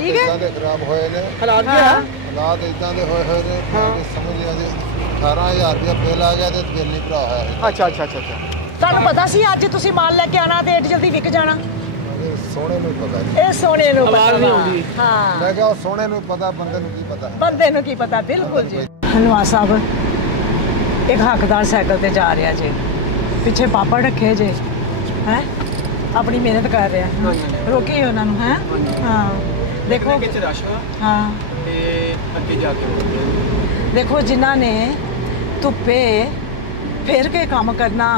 ਠੀਕ ਹੈ ਦੇ ਖਰਾਬ ਹੋਏ ਨੇ ਹਾਲਾਤ ਕੀ ਆ ਹਾਲਾਤ ਇਦਾਂ ਦੇ ਹੋਏ ਹੋਏ ਨੇ ਸਮਝ ਲਿਆ ਜੀ 18000 ਰੁਪਇਆ ਬਿੱਲ ਆ ਗਿਆ ਤੇ ਬਿੱਲ ਨਹੀਂ ਭਰਾ ਹੋਇਆ ਅੱਛਾ ਤੁਹਾਨੂੰ ਪਤਾ ਸੀ ਅੱਜ ਤੁਸੀਂ ਮਾਲ ਲੈ ਕੇ ਆਣਾ ਤੇ ਏਡੀ ਜਲਦੀ ਵਿਕ ਜਾਣਾ ਸੋਹਣੇ ਨੂੰ ਪਤਾ ਇਹ ਸੋਹਣੇ ਨੂੰ ਪਤਾ ਆਵਾਜ਼ ਨਹੀਂ ਆਉਂਦੀ ਹਾਂ ਮੈਂ ਕਿਹਾ ਸੋਹਣੇ ਨੂੰ ਪਤਾ ਬੰਦੇ ਨੂੰ ਕੀ ਪਤਾ ਬੰਦੇ ਨੂੰ ਕੀ ਪਤਾ ਬਿਲਕੁਲ ਜੀ ਹਲਵਾ ਸਾਹਿਬ ਇੱਕ ਹੱਕਦਾਰ ਸਾਈਕਲ ਤੇ ਜਾ ਰਿਹਾ ਜੀ ਪਿੱਛੇ ਪਾਪੜ ਰੱਖੇ ਜੇ ਹੈ ਆਪਣੀ ਮਿਹਨਤ ਕਰ ਰਿਹਾ ਰੋਕੀ ਉਹਨਾਂ ਨੂੰ ਹੈ ਹਾਂ ਦੇਖੋ ਕਿੱਥੇ ਰਸ਼ ਹਾਂ ਤੇ ਅੱਗੇ ਜਾ ਕੇ ਦੇਖੋ ਜਿਨ੍ਹਾਂ ਨੇ ਧੁੱਪੇ ਫੇਰ ਕੇ ਕੰਮ ਕਰਨਾ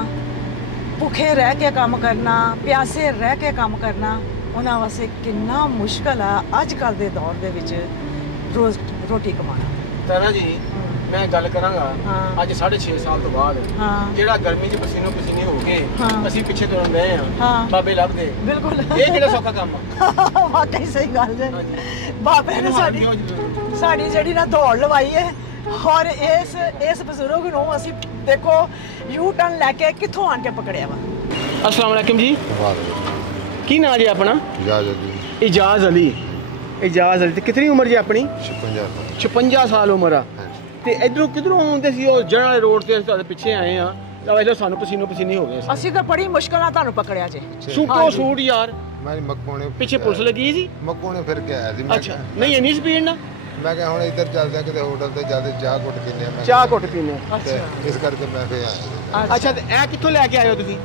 ਭੁੱਖੇ ਰਹਿ ਕੇ ਕੰਮ ਕਰਨਾ ਪਿਆਸੇ ਰਹਿ ਕੇ ਕੰਮ ਕਰਨਾ ਉਹਨਾਂ ਵਾਸਤੇ ਕਿੰਨਾ ਮੁਸ਼ਕਲ ਆ ਅੱਜ ਕੱਲ ਦੇ ਦੌਰ ਦੇ ਵਿੱਚ ਰੋਜ਼ ਰੋਟੀ ਕਮਾਉਣਾ ਤਾਰਾ ਜੀ ਮੈਂ ਗੱਲ ਕਰਾਂਗਾ ਅੱਜ 6.5 ਸਾਲ ਤੋਂ ਬਾਅਦ ਜਿਹੜਾ ਗਰਮੀ 'ਚ ਪਸੀਨੋ ਪਸੀਨੇ ਹੋ ਕੇ ਅਸੀਂ ਪਿੱਛੇ ਤੁਰਨ ਰਹੇ ਆ ਬਾਬੇ ਲੱਭਦੇ ਬਿਲਕੁਲ ਇਹ ਕਿਹੜਾ ਸੌਖਾ ਕੰਮ ਆ ਵਾਕਈ ਸਹੀ ਗੱਲ ਹੈ ਬਾਬੇ ਨੇ ਸਾਡੀ ਜਿਹੜੀ ਨਾ ਦੌੜ ਲਵਾਈ ਹੈ ਔਰ ਇਸ ਬਜ਼ੁਰਗ ਨੂੰ ਅਸੀਂ ਦੇਖੋ ਯੂ ਟਰਨ ਲੈ ਕੇ ਕਿੱਥੋਂ ਆਣ ਕੇ ਪਕੜਿਆ ਵਾ अस्सलाम वालेकुम जी की नाम जी अपना इजाज़ अली ते कितनी उम्र जी अपनी 56 साल उम्र आ ते इधरों किधरों आउंदे सी ਉਹ ਜਣਾ ਵਾਲੇ ਰੋਡ ਤੇ ਤੁਹਾਡੇ ਪਿੱਛੇ ਆਏ ਆ ਤਾਂ ਵੇਖ ਲਓ ਸਾਨੂੰ ਪਸੀਨੋ ਪਸੀਨੀ ਹੋ ਗਏ ਅਸੀਂ ਤਾਂ ਬੜੀ ਮੁਸ਼ਕਲ ਨਾਲ ਤੁਹਾਨੂੰ ਪਕੜਿਆ ਜੇ ਸੂਟੋ ਸੂਟ ਯਾਰ ਮੈਂ ਮੱਕੋਣੇ ਪਿੱਛੇ ਪੁਲਿਸ ਲੱਗੀ ਸੀ ਮੱਕੋਣੇ ਫਿਰ ਕੇ ਆਇਆ ਸੀ ਮੈਂ ਅੱਛਾ ਨਹੀਂ ਇੰਨੀ ਸਪੀਡ ਨਾ ਮੈਂ ਕਿਹਾ ਹੁਣ ਇੱਧਰ ਚੱਲਦੇ ਆ ਕਿਤੇ ਹੋਟਲ ਤੇ ਜਾ ਕੇ ਚਾਹ ਘੁੱਟ ਪੀਨੇ ਆ ਚਾਹ ਘੁੱਟ ਪੀਨੇ ਅੱਛਾ ਇਸ ਕਰਕੇ ਮੈਂ ਫੇਰ ਆਇਆ ਅੱਛਾ ਤੇ ਇਹ ਕਿੱਥੋਂ ਲੈ ਕੇ ਆਏ ਹੋ ਤੁਸੀਂ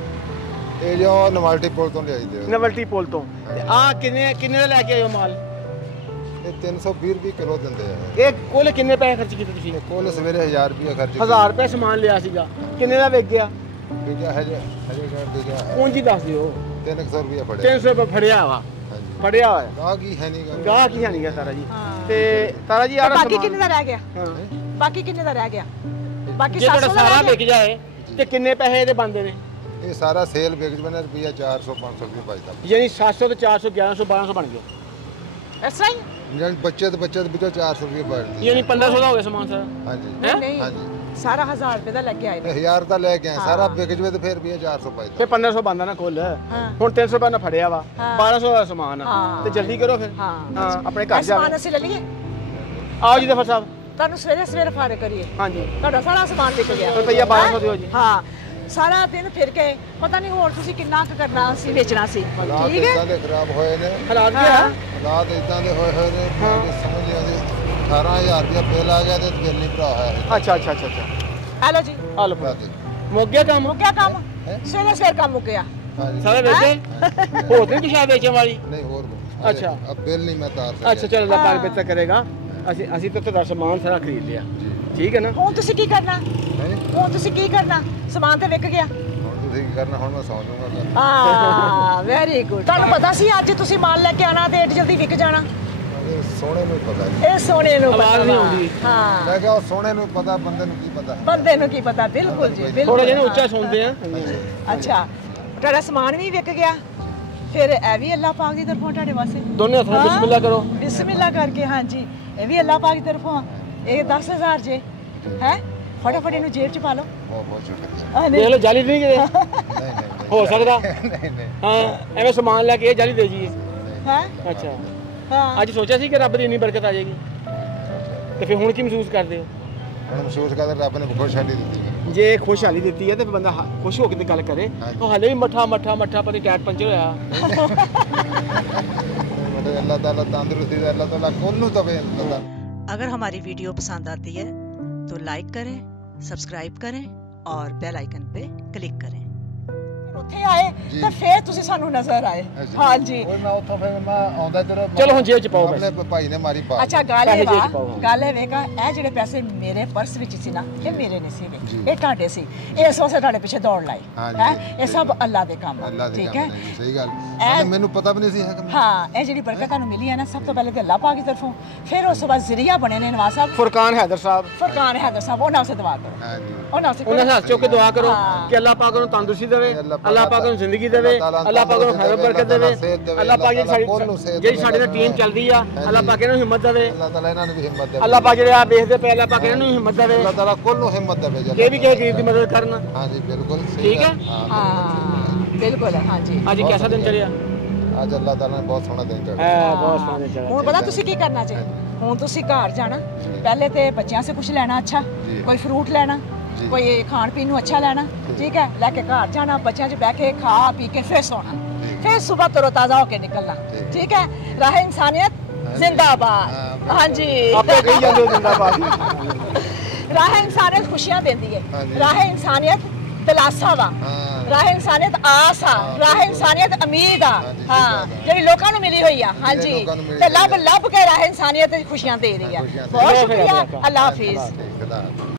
ਇਹ ਜੋ ਨਵਾਲਟੀ ਪੁਲ ਤੋਂ ਲਿਆਈ ਦੇ ਨਵਲਟੀ ਪੁਲ ਤੋਂ ਤੇ ਆ ਕਿੰਨੇ ਦਾ ਲੈ ਕੇ ਆਏ ਹੋ ਮਾਲ ਇਹ 320 ਰੁਪਏ ਕਿਲੋ ਦਿੰਦੇ ਆ ਇਹ ਕੋਲ ਕਿੰਨੇ ਪੈਸੇ ਖਰਚ ਕੀਤੇ ਤੁਸੀਂ ਕੋਲ ਸਵੇਰੇ 1000 ਰੁਪਏ ਖਰਚ 1000 ਰੁਪਏ ਸਮਾਨ ਲਿਆ ਸੀਗਾ ਕਿੰਨੇ ਦਾ ਵਿਕ ਗਿਆ ਵਿਕਿਆ ਹਜੇ ਵਿਕਿਆ ਪੂੰਜੀ ਦੱਸ ਦਿਓ 300 ਰੁਪਏ ਫੜਿਆ 300 ਰੁਪਏ ਫੜਿਆ ਵਾ ਫੜਿਆ ਹੋਇਆ ਗਾਹ ਕੀ ਹੈ ਨਹੀਂ ਗਾਹ ਕੀ ਹੈ ਨਹੀਂ ਗਾ ਸਾਰਾ ਜੀ ਤੇ ਸਾਰਾ ਜੀ ਯਾਰ ਬਾਕੀ ਕਿੰਨੇ ਦਾ ਰਹਿ ਗਿਆ ਬਾਕੀ ਕਿੰਨੇ ਦਾ ਰਹਿ ਗਿਆ ਬਾਕੀ ਜੇ ਤੁਹਾਡਾ ਸਾਰਾ ਵਿਕ ਜਾਏ ਤੇ ਕਿੰਨੇ ਪੈਸੇ ਇਹਦੇ ਬਣਦੇ ਨੇ ਇਹ ਸਾਰਾ ਸੇਲ ਵਿਕ ਜਵੇ ਰੁਪਿਆ 400 500 ਰੁਪਏ ਬਚਦਾ ਯਾਨੀ 700 ਤੇ 400 1100 1200 ਬਣ ਗਿਆ ਇਸ ਤਰ੍ਹਾਂ ਹੀ ਯਾਨੀ ਬੱਚੇ ਵਿੱਚੋਂ 400 ਰੁਪਏ ਬਚਦੇ ਯਾਨੀ 1500 ਦਾ ਹੋ ਗਿਆ ਸਮਾਨ ਸਾਰਾ ਹਾਂਜੀ ਨਹੀਂ ਹਾਂਜੀ ਸਾਰਾ 1000 ਰੁਪਏ ਦਾ ਲੱਗ ਗਿਆ ਇਹ 1000 ਦਾ ਲੈ ਕੇ ਆਏ ਸਾਰਾ ਵਿਕ ਜਵੇ ਤੇ ਫਿਰ ਰੁਪਿਆ 400 ਬਚਦਾ ਤੇ 1500 ਬੰਦਾ ਨਾ ਕੁੱਲ ਹੁਣ 300 ਰੁਪਏ ਨਾਲ ਫੜਿਆ ਵਾ 1200 ਦਾ ਸਮਾਨ ਆ ਤੇ ਜਲਦੀ ਕਰੋ ਫਿਰ ਹਾਂ ਆਪਣੇ ਘਰ ਜਾ ਸਮਾਨ ਅਸੀਂ ਲੈ ਲਈਏ ਆਓ ਜੀ ਦਫਰ ਸਾਹਿਬ ਤੁਹਾਨੂੰ ਸਵੇਰੇ ਫਾਰੇ ਕਰੀਏ ਹਾਂਜੀ ਤੁਹਾਡਾ ਸਾਰਾ ਸਮਾਨ ਵਿਕ ਗਿਆ ਰੁਪਈਆ 1200 ਦਿਓ ਜੀ ਹਾਂ ਸਾਰਾ ਦਿਨ ਫਿਰ ਕੇ ਪਤਾ ਨਹੀਂ ਹੋਰ ਤੁਸੀਂ ਕਿੰਨਾ ਕੁ ਕਰਨਾ ਸੀ ਵੇਚਣਾ ਸੀ ਠੀਕ ਹੈ ਇਦਾਂ ਦੇ ਖਰਾਬ ਹੋਏ ਨੇ ਹਾਲਾਤ ਕੀ ਆ ਹਾਲਾਤ ਇਦਾਂ ਦੇ ਹੋਏ ਹੋਏ ਨੇ ਸਮਝ ਲਿਆ ਜੀ 18000 ਰੁਪਇਆ ਬਿੱਲ ਆ ਗਿਆ ਤੇ ਬਿੱਲ ਨਹੀਂ ਭਰਾ ਹੋਇਆ ਅੱਛਾ ਹੈਲੋ ਜੀ ਆ ਲਓ ਮੁੱਕ ਗਿਆ ਕੰਮ ਸਵੇਰੇ ਕੰਮ ਮੁੱਕ ਗਿਆ ਸਾਰਾ ਵੇਚੇ ਹੋਰ ਨਹੀਂ ਕੁਛ ਆ ਵੇਚਣ ਵਾਲੀ ਨਹੀਂ ਹੋਰ ਅੱਛਾ ਅਬ ਬਿੱਲ ਨਹੀਂ ਮੈਂ ਤਾਰ ਸਕਦਾ ਅੱਛਾ ਚਲੋ ਅੱਲਾ ਪਾਕ ਬਿਹਤਰ ਕਰੇਗਾ ਅਸੀਂ ਤਾਂ ਤੁਹਾਡਾ ਸਮਾਨ ਸਾਰਾ ਖਰੀਦ ਲਿਆ ਠੀਕ ਹੈ ਨਾ ਹੁਣ ਤੁਸੀਂ ਕੀ ਕਰਨਾ ਸਮਾਨ ਤੇ ਵਿਕ ਗਿਆ ਹੁਣ ਤੁਸੀਂ ਕੀ ਕਰਨਾ ਹੁਣ ਮੈਂ ਸੌਂ ਜਾਊਂਗਾ ਹਾਂ ਵੈਰੀ ਗੁੱਡ ਤੁਹਾਨੂੰ ਪਤਾ ਸੀ ਅੱਜ ਤੁਸੀਂ ਮਾਲ ਲੈ ਕੇ ਆਣਾ ਤੇ ਏਡੀ ਜਲਦੀ ਵਿਕ ਜਾਣਾ ਸੋਹਣੇ ਨੂੰ ਪਤਾ ਇਹ ਸੋਹਣੇ ਨੂੰ ਆਵਾਜ਼ ਨਹੀਂ ਆਉਂਦੀ ਹਾਂ ਮੈਂ ਕਿਹਾ ਸੋਹਣੇ ਨੂੰ ਪਤਾ ਬੰਦੇ ਨੂੰ ਕੀ ਪਤਾ ਬਿਲਕੁਲ ਜੀ ਬਿਲਕੁਲ ਥੋੜਾ ਜਿਹਾ ਉੱਚਾ ਸੁਣਦੇ ਆ ਅੱਛਾ ਤੁਹਾਡਾ ਸਮਾਨ ਵੀ ਵਿਕ ਗਿਆ ਫਿਰ ਇਹ ਵੀ ਅੱਲਾਹ ਪਾਕ ਦੀ ਤਰਫੋਂ ਤੁਹਾਡੇ ਵਾਸਤੇ ਦੋਨੇ ਹੱਥਾਂ ਨਾਲ ਬਿਸਮਿਲ੍ਲਾ ਕਰੋ ਬਿਸਮਿਲ੍ਲਾ ਕਰਕੇ ਹਾਂਜੀ ਇਹ ਵੀ ਅੱਲਾਹ ਪਾਕ ਦੀ ਤਰਫੋਂ ਇਹ 10000 ਜੇ ਹੈ ਫਟਾਫਟ ਇਹਨੂੰ ਜੇਬ ਚ ਪਾ ਲਓ ਬਹੁਤ ਸ਼ੁਕਰੀਆ ਦੇਖ ਲਓ ਜਾਲੀ ਨਹੀਂ ਕਿਤੇ ਨਹੀਂ ਹੋ ਸਕਦਾ ਨਹੀਂ ਹਾਂ ਐਵੇਂ ਸਮਾਨ ਲੈ ਕੇ ਇਹ ਜਾਲੀ ਦੇ ਜੀਏ ਹੈ ਅੱਛਾ ਹਾਂ ਅੱਜ ਸੋਚਿਆ ਸੀ ਕਿ ਰੱਬ ਦੀ ਇੰਨੀ ਬਰਕਤ ਆ ਜਾਏਗੀ ਤੇ ਫਿਰ ਹੁਣ ਕੀ ਮਹਿਸੂਸ ਕਰਦੇ ਹੋ ਹੁਣ ਮਹਿਸੂਸ ਕਰਦਾ ਰੱਬ ਨੇ ਖੁਸ਼ਹਾਲੀ ਦਿੱਤੀ ਜੇ ਖੁਸ਼ਹਾਲੀ ਦਿੱਤੀ ਹੈ ਤੇ ਬੰਦਾ ਖੁਸ਼ ਹੋ ਕੇ ਤੇ ਗੱਲ ਕਰੇ ਉਹ ਹਾਲੇ ਵੀ ਮੱਠਾ ਪਤੀ ਟੈਟ ਪੰਚਰ ਹੋਇਆ अल्लाह ताला तंदुरुस्ती दे अल्लाह ताला कोल्लू तवे अगर हमारी वीडियो पसंद आती है तो लाइक करें, सब्सक्राइब करें और बेल आइकन पे क्लिक करें। ਉੱਥੇ ਆਏ ਤੇ ਫੇਰ ਤੁਸੀਂ ਸਾਨੂੰ ਨਜ਼ਰ ਆਏ ਹਾਂਜੀ ਉਹ ਮੈਂ ਉੱਥੋਂ ਫਿਰ ਮੈਂ ਆਉਂਦਾ ਜਦੋਂ ਚਲੋ ਹੁਣ ਜੇਬ ਚ ਪਾਓ ਆਪਣੇ ਭਾਈ ਨੇ ਮਾਰੀ ਪਾ ਅੱਛਾ ਗੱਲ ਇਹ ਵੇਗਾ ਇਹ ਜਿਹੜੇ ਪੈਸੇ ਮੇਰੇ ਪਰਸ ਵਿੱਚ ਸੀ ਨਾ ਇਹ ਮੇਰੇ ਨਹੀਂ ਸੀਗੇ ਇਹ ਤੁਹਾਡੇ ਸੀ ਇਸ ਵਾਸਤੇ ਤੁਹਾਡੇ ਪਿੱਛੇ ਦੌੜ ਲਾਈ ਹੈ ਇਹ ਸਭ ਅੱਲਾ ਦੇ ਕੰਮ ਠੀਕ ਹੈ ਸਹੀ ਗੱਲ ਮੈਨੂੰ ਪਤਾ ਵੀ ਨਹੀਂ ਸੀ ਹਾਂ ਇਹ ਜਿਹੜੀ ਬਰਕਤ ਤੁਹਾਨੂੰ ਮਿਲੀ ਹੈ ਨਾ ਸਭ ਤੋਂ ਪਹਿਲੇ ਤੇ ਅੱਲਾ ਪਾਕ ਦੀ ਤਰਫੋਂ ਫਿਰ ਉਸ ਤੋਂ ਬਾਅਦ ਜ਼ਰੀਆ ਬਣੇ ਨੇ ਨਵਾਜ਼ ਸਾਹਿਬ ਫੁਰਕਾਨ ਹੈਦਰ ਸਾਹਿਬ ਉਹਨਾਂ ਵਾਸਤੇ ਦੁਆ ਕਰੋ ਉਹਨਾਂ ਹੱਥ ਚੁੱਕ ਕੇ ਦੁਆ ਕਰੋ ਕਿ ਅੱਲਾ ਪਾਕ ਨੂੰ ਤੰਦਰੁਸਤੀ ਦੇਵੇ ਅੱਲਾਹ ਪਾਕ ਨੂੰ ਜ਼ਿੰਦਗੀ ਦੇਵੇ ਅੱਲਾਹ ਪਾਕ ਨੂੰ ਖੈਰ ਬਰਕਤ ਦੇਵੇ ਅੱਲਾਹ ਪਾਕ ਜਿਹੜੀ ਸਾਡੀ ਨਾਲ ਟੀਮ ਚੱਲਦੀ ਆ ਅੱਲਾਹ ਪਾਕ ਇਹਨਾਂ ਨੂੰ ਹਿੰਮਤ ਦੇਵੇ ਅੱਲਾਹ ਤਾਲਾ ਇਹਨਾਂ ਨੂੰ ਵੀ ਹਿੰਮਤ ਦੇਵੇ ਅੱਲਾਹ ਪਾਕ ਜਿਹੜੇ ਆ ਵੇਖਦੇ ਪਏ ਅੱਲਾਹ ਪਾਕ ਇਹਨਾਂ ਨੂੰ ਹਿੰਮਤ ਦੇਵੇ ਅੱਲਾਹ ਤਾਲਾ ਕੋਲ ਨੂੰ ਹਿੰਮਤ ਦੇਵੇ ਇਹ ਵੀ ਕਿਸੇ ਗਰੀਬ ਦੀ ਮਦਦ ਕਰਨ ਹਾਂਜੀ ਬਿਲਕੁਲ ਠੀਕ ਹੈ ਹਾਂ ਬਿਲकुल ਹਾਂਜੀ ਅੱਜ ਕਿਹੜਾ ਦਿਨ ਚੜਿਆ ਅੱਜ ਅੱਲਾਹ ਤਾਲਾ ਨੇ ਬਹੁਤ ਸੋਹਣਾ ਦਿਨ ਚੜ੍ਹਿਆ। ਬਹੁਤ ਸੋਹਣਾ ਚੜ੍ਹਿਆ। ਹੁਣ ਪਤਾ ਤੁਸੀਂ ਕੀ ਕਰਨਾ ਚਾਹੀਦਾ, ਹੁਣ ਤੁਸੀਂ ਘਰ ਜਾਣਾ, ਪਹਿਲੇ ਤੇ ਬੱਚਿਆਂ ਸੇ ਕੁਝ ਲੈਣਾ ਅੱਛਾ, ਕੋਈ ਫਰੂਟ ਲੈਣਾ, ਕੋਈ ਖਾਣ ਪੀਣ ਨੂੰ ਅੱਛਾ ਲੈਣਾ, ਠੀਕ ਹੈ, ਲੈ ਕੇ ਘਰ ਜਾਣਾ, ਬੱਚਿਆਂ 'ਚ ਬਹਿ ਕੇ ਖਾ ਪੀ ਕੇ ਫਿਰ ਸੌਣਾ, ਫਿਰ ਸਵੇਰ ਤਰੋਤਾਜ਼ਾ ਹੋ ਕੇ ਨਿਕਲਣਾ, ਠੀਕ ਹੈ। ਰਾਹ ਇਨਸਾਨੀਅਤ ਜ਼ਿੰਦਾਬਾਦ। ਹਾਂਜੀ, ਆਪੇ ਕਹੀ ਜਾਂਦੇ ਹੋ ਜ਼ਿੰਦਾਬਾਦ। ਰਾਹ ਇਨਸਾਨੀਅਤ ਖੁਸ਼ੀਆਂ ਦਿੰਦੀ ਹੈ, ਰਾਹ ਇਨਸਾਨੀਅਤ ਦਿਲਾਸਾ ਵਾ, ਰਾਹ ਇਨਸਾਨੀਅਤ ਆਸ ਆ, ਰਾਹ ਇਨਸਾਨੀਅਤ ਉਮੀਦ ਆ, ਹਾਂ, ਜਿਹੜੀ ਲੋਕਾਂ ਨੂੰ ਮਿਲੀ ਹੋਈ ਆ। ਹਾਂਜੀ, ਤੇ ਲੱਭ ਕੇ ਰਾਹ ਇਨਸਾਨੀਅਤ ਖੁਸ਼ੀਆਂ ਦੇ ਰਹੀ ਆ। ਬਹੁਤ ਸ਼ੁਕਰੀਆ, ਅੱਲਾਹ ਹਾਫਿਜ਼।